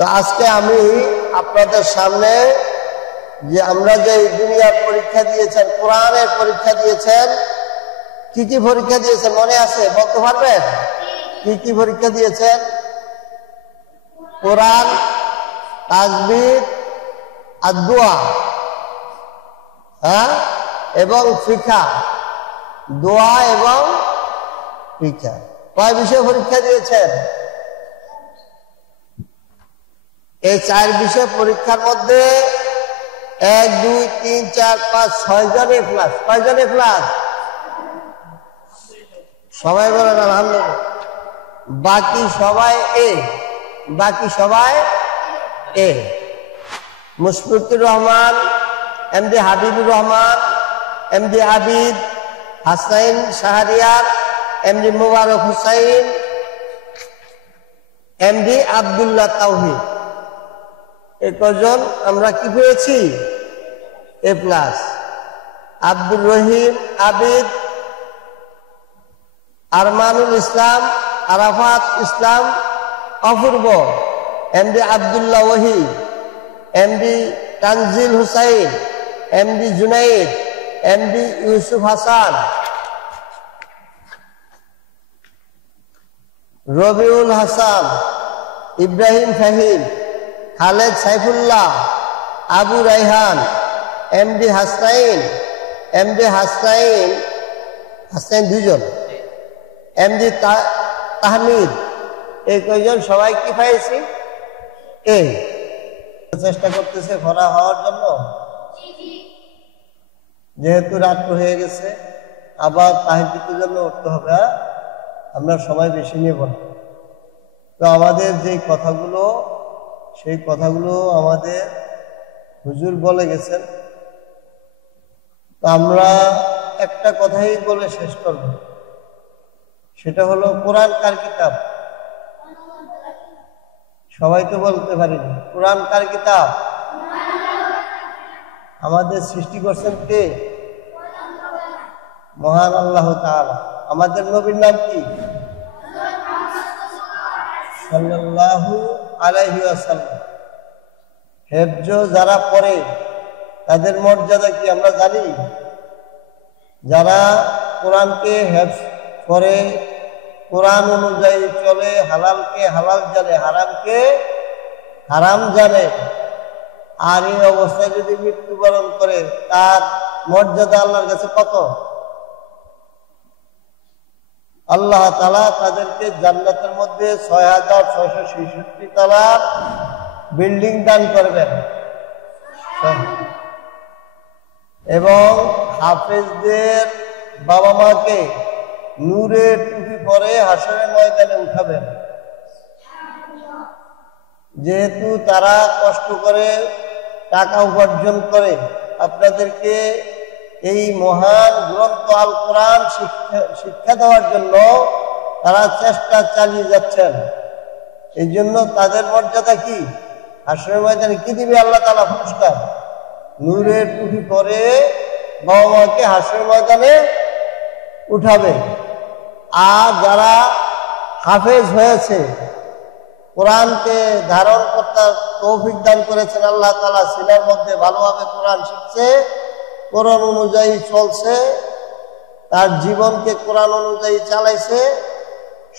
তো আজকে আমি আপনাদের সামনে যে আমরা যে দুনিয়ার পরীক্ষা দিয়েছেন, কোরআনের পরীক্ষা দিয়েছেন, কি কি পরীক্ষা দিয়েছেন মনে আছে? বলতে পারবেন কি কি পরীক্ষা দিয়েছেন? কোরআন, তাজবিদ আর দোয়া, হ্যাঁ, এবং ফিকহ, দোয়া এবং ফিকহ। কয় বিষয় পরীক্ষা দিয়েছেন? এই 4 বিষয় পরীক্ষার মধ্যে 1 2 3 4 5 6 জন এ প্লাস। কয়জন এ প্লাস? সবাই বলেন আলহামদুলিল্লাহ। বাকি সবাই এ, বাকি সবাই A. Mushfiqur Rahman, MD Habibur Rahman, MD Abid, Hasain Shahriar, MD Mubarak Hussain, MD Abdullah Tawhid, এই কজন আমরা কি পেয়েছি? A plus. Abdur Rahim Abid, Armanul Islam, Arafat Islam Apurba, MD Abdullah Wahi, MD Tanjil Hussain, MD Junaid, MD Yusuf Hasan, Rabiul Hasan, Ibrahim Fahim, Khaled Saifullah, Abu Raihan, MD Hasain, MD Hasain, Hasain 2 জন, এমডি তাহমিদ, এই কয়জন সবাই কি পাইছি? এ। চেষ্টা করতেছে ভরা হওয়ার জন্য, যেহেতু রাত হয়ে গেছে আবার তাহাজ্জুদের জন্য উঠতে হবে, আমরা সময় বেশি নেব না। তো আমাদের যে কথাগুলো, সেই কথাগুলো আমাদের হুজুর বলে গেছেন, তো আমরা একটা কথাই বলে শেষ করব, সেটা হলো কোরআন কার কিতাব? সবাই তো বলতে পারিনি। কোরআন কার কিতাব? আমাদের সৃষ্টি করছেন কে? মহান আল্লাহ তাআলা। আমাদের নবীর নাম কি? সাল্লাল্লাহু আলাইহি ওয়াসাল্লাম। হেফজ যারা পড়ে তাদের মর্যাদা কি আমরা জানি? যারা কোরআনকে হেফজ করে, কোরআন অনুযায়ী চলে, হালালকে হালাল জানে, হারামকে হারাম জানে, আর এই অবস্থায় যদি মৃত্যুবরণ করে, তার মর্যাদা আল্লাহর কাছে কত? আল্লাহ তাআলা তাদেরকে জান্নাতের মধ্যে 6666 তলার বিল্ডিং দান করবেন, এবং হাফেজদের বাবা মাকে নূরের টুপি পরে হাসরের ময়দানে উঠাবেন। যেহেতু তারা কষ্ট করে টাকা উপার্জন করে আপনাদেরকে এই মহান গ্রন্থ আল কোরআন শিক্ষা দেওয়ার জন্য তারা চেষ্টা চালিয়ে যাচ্ছেন, এই জন্য তাদের মর্যাদা কি? হাসরের ময়দানে কি দিবে আল্লাহ তাআলা পুরস্কার? নূরের টুপি পরে বাবা মাকে হাসরের ময়দানে উঠাবে। আর যারা হাফেজ হয়েছে, কোরআনকে ধারণ করতে তৌফিক দান করেছেন আল্লাহ তাআলা, সিনার মধ্যে ভালোভাবে কোরআন শিখছে, কোরআন অনুযায়ী চলছে, তার জীবনকে কোরআন অনুযায়ী চালাইছে,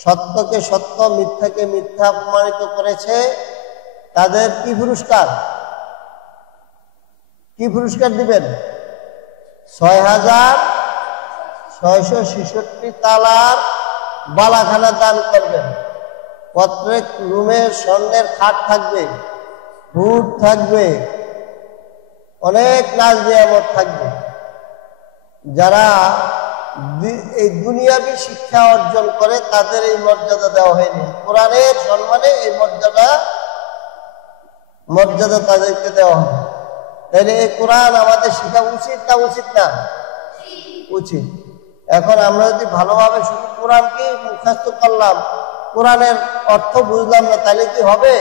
সত্যকে সত্য, মিথ্যাকে মিথ্যা প্রমাণিত করেছে, তাদের কি পুরস্কার? কি পুরস্কার দিবেন? 6666 তালার বালাখানা দান করবেন। প্রত্যেক রুমে স্বর্ণের খাট থাকবে, ফুট থাকবে, অনেক নাজ নিয়ামত থাকবে। যারা এই দুনিয়াবী শিক্ষা অর্জন করে তাদের এই মর্যাদা দেওয়া হয়নি, কোরআনের সম্মানে এই মর্যাদা তাদেরকে দেওয়া হবে। তাহলে এই কোরআন আমাদের শেখা উচিত না উচিত না? উচিত। এখন আমরা যদি ভালোভাবে শুধু কোরআনকে মুখস্থ করলাম, কোরআনের অর্থ বুঝলাম না, তাহলে কি হবে?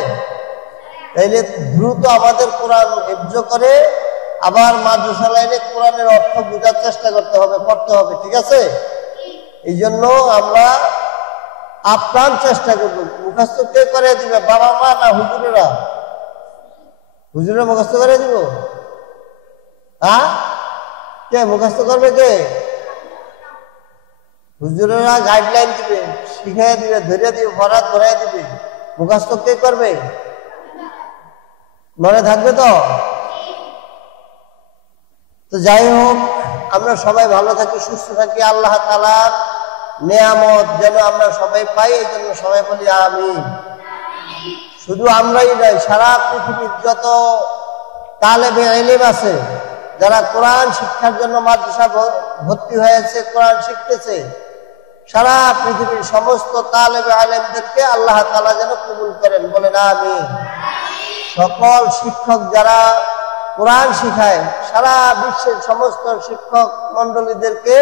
তাইলে দ্রুত আমাদের কোরআন হিফজ করে আবার মাদ্রাসা লাইনে কোরআনের অর্থ বোঝার চেষ্টা করতে হবে, পড়তে হবে, ঠিক আছে? এই জন্য আমরা আপ্রাণ চেষ্টা করব। মুখস্থ কে করে দিবে? বাবা মা না হুজুরেরা? হুজুরে মুখস্থ করে দিব? হ্যাঁ, কে মুখস্থ করবে? কে? হুজুরেরা গাইডলাইন দিবে, শিখাই দিবে, ধরে দিবে, ফরাত ধরাই দিবে। মুখস্থ কে করবে? মনে থাকবে তো? তো যাই হোক, আমরা সবাই ভালো থাকি, সুস্থ থাকি। আল্লাহ তাআলার নেয়ামত যেন আমরা সবাই পাই, এই জন্য সবাই বলি আমিন। শুধু আমরাই নয়, সারা পৃথিবীর যত তালেবে ইলম আছে, যারা কোরআন শিক্ষার জন্য মাদ্রাসা ভর্তি হয়েছে, কোরআন শিখতেছে, সারা পৃথিবীর সমস্ত তালেবে ইলমদেরকে আল্লাহ তাআলা যেন কবুল করেন, বলেন আমিন। সকল শিক্ষক যারা কোরআন শিখায়, সারা বিশ্বের সমস্ত শিক্ষক মন্ডলীদেরকে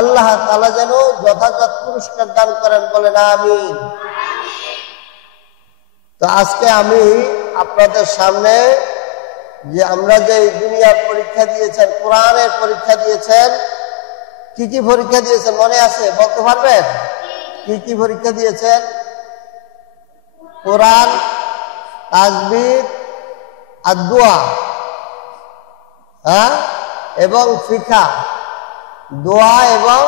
আল্লাহ তাআলা যেন যথাযথ পুরস্কার দান করেন, বলেন আমিন। তো আজকে আমি আপনাদের সামনে যে আমরা যে দুনিয়ার পরীক্ষা দিয়েছেন, কোরআনের পরীক্ষা দিয়েছেন, কি কি পরীক্ষা দিয়েছেন মনে আছে? বলতে পারবেন কি কি পরীক্ষা দিয়েছেন? কোরআন, তাজবিদ আর দোয়া, হ্যাঁ, এবং ফিকা, দোয়া এবং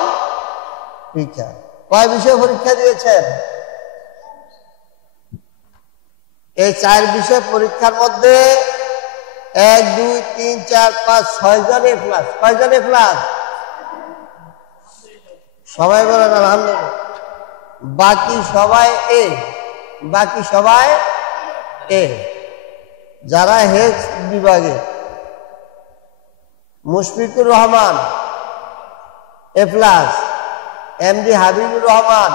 ফিকা। কয় বিষয় পরীক্ষা দিয়েছেন? এই 4 বিষয় পরীক্ষার মধ্যে 1, 2, 3, 4, 5, 6 জন এ প্লাস। কয়জন এ প্লাস? সবাই বলেন আলহামদুলিল্লাহ। বাকি সবাই এ, বাকি সবাই এ। যারা হেজ বিভাগে, মুশফিকুর রহমান এ প্লাস, এমডি হাবিবুর রহমান,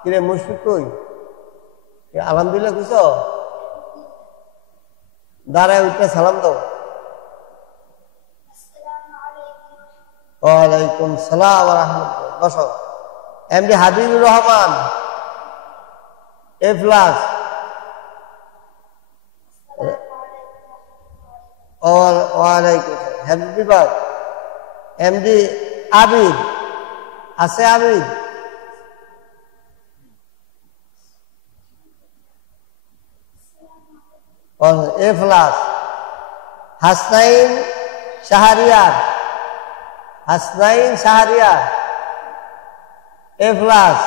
কিরে মুশফিক কই? আলহামদুলিল্লাহ খুশ? দাঁড়ায় উঠে সালাম দাও। ওয়ালাইকুম সালাম ওয়া রাহমাতুল্লাহ। বসো। এমডি হাবিবুর রহমান এ প্লাস। ওয়ালাইকুম সালাম। বিভাগ এমডি আবিদ আছে? আবিদ এ প্লাস। হাসনাইন শাহরিয়ার, হাসনাইন শাহরিয়ার এ প্লাস।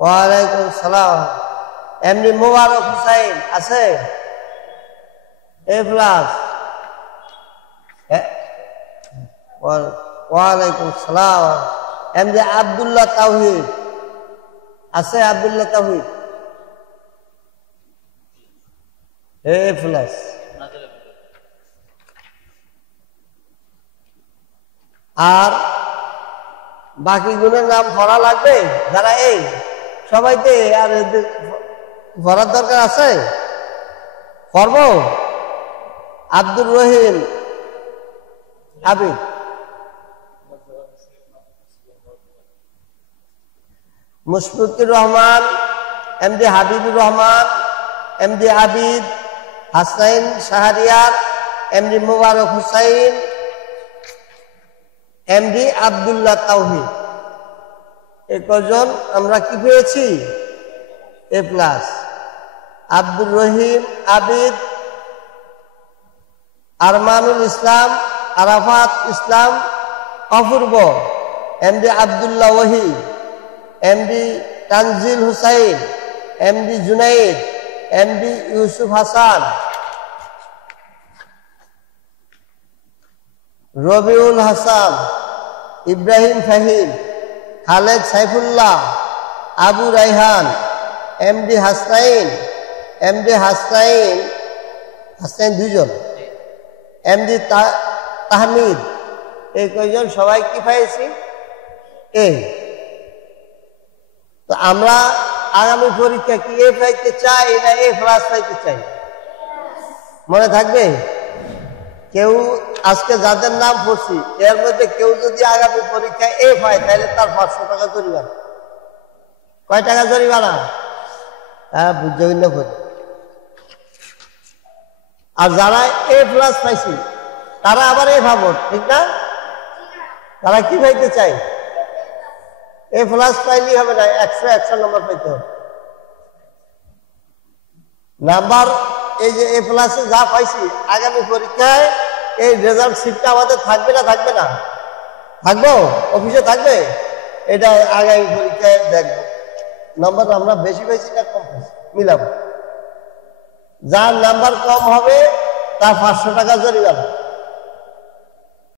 ওয়ালাইকুম সালাম। এমনি মোবারক হুসাইন আছে? এ প্লাস। ওয়ালাইকুম সালাম। এমনি আব্দুল্লাহ তাওহীদ আছে? আব্দুল্লাহ তাওহীদ এ প্লাস। আর বাকি গুণের নাম পড়া লাগবে? যারা এই সবাইকে আর পড়ার দরকার আছে? পড়ব? Abdur Rahim Abid, Mushfiqur Rahman, MD Habibur Rahman, MD Abid, Hasnain Shahriar, MD Mobarak Hussain, MD Abdullah Tawhid. এই কজন আমরা কি পেয়েছি? A plus. Abdur Rahim Abid, Armanul Islam, Arafat Islam Apurba, MD Abdullah Wahi, MD Tanjil Hussain, MD Junaid, MD Yusuf Hasan, Rabiul Hasan, Ibrahim Fahim, Khaled Saifullah, Abu Raihan, MD Hasnain, MD Hasnain, Hasnain 2 জন, এমডি তাহমিদ। এই কয়জন সবাই কি পাইছি? এ। তো আমরা আগামী পরীক্ষা কি এ পাইতে চাই না এ প্লাস পাইতে চাই? মনে থাকবে? কেউ আজকে যাদের নাম পড়ছি এর মধ্যে কেউ যদি আগামী পরীক্ষায় এ পায় তাহলে তার 500 টাকা জরিমানা। কয় টাকা জরিমানা? হ্যাঁ, বুঝবেন না। আর যারা এ প্লাস পাইছি তারা আবার এ পাবো, ঠিক না? তারা কি পাইতে চাই? এ প্লাস পাইলেই হবে না, 100 নম্বর পাইতে হবে। নাম্বার এই যে এ প্লাসে যা পাইছি আগামী পরীক্ষায় এই রেজাল্ট শিটটা আমাদের থাকবে না থাকবে না? থাকবো, অফিসে থাকবে। এটা আগামী পরীক্ষায় দেখবো নাম্বার আমরা বেশি পাইছি না কম পাইছি, মিলাবো। যার নাম্বার কম হবে তার 500 টাকা জরিমানা।